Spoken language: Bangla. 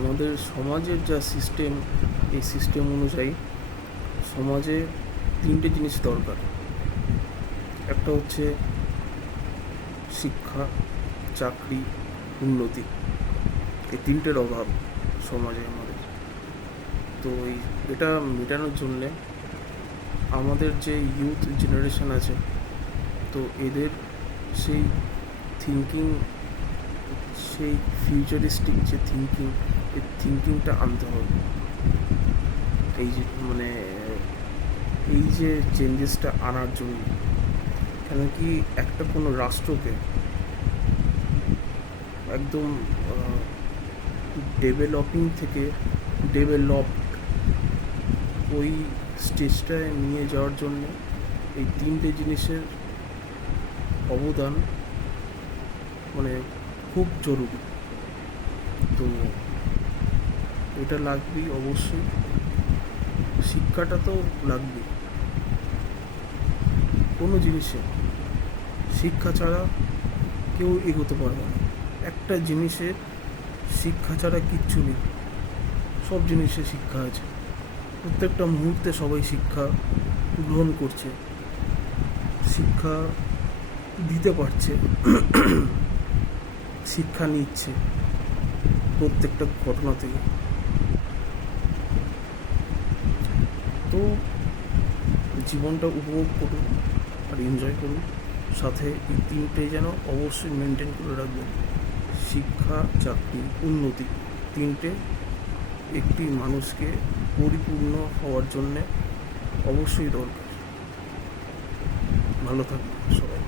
আমাদের সমাজের যা সিস্টেম, এই সিস্টেম অনুযায়ী সমাজে তিনটে জিনিস দরকার। একটা হচ্ছে শিক্ষা, চাকরি, উন্নতি। এই তিনটের অভাব সমাজে আমাদের। তো এটা মেটানোর জন্যে আমাদের যে ইউথ জেনারেশন আছে, তো এদের সেই থিঙ্কিং, সেই ফিউচারিস্টিক যে থিঙ্কিং, এই থিঙ্কিংটা আনতে হবে। এই যে এই যে চেঞ্জেসটা আনার জন্য, কেন কি একটা কোনো রাষ্ট্রকে একদম ডেভেলপিং থেকে ডেভেলপড ওই স্টেজটায় নিয়ে যাওয়ার জন্য এই তিনটে জিনিসের অবদান খুব জরুরি। তো এটা লাগবেই অবশ্যই। শিক্ষাটা তো লাগবেই কোনো জিনিসে। শিক্ষা ছাড়া কেউ এগোতে পারবে না। একটা জিনিসে শিক্ষা ছাড়া কিচ্ছু নেই। সব জিনিসে শিক্ষা আছে। প্রত্যেকটা মুহূর্তে সবাই শিক্ষা গ্রহণ করছে, শিক্ষা দিতে পারছে, শিক্ষা নিচ্ছে প্রত্যেকটা ঘটনা থেকে। তো জীবনটা উপভোগ করুন আর এনজয় করুন, সাথে এই তিনটে যেন অবশ্যই মেনটেন করে রাখবেন। শিক্ষা, চাকরি, উন্নতি, তিনটে একটি মানুষকে পরিপূর্ণ হওয়ার জন্যে অবশ্যই দরকার। ভালো থাকবেন সবাই।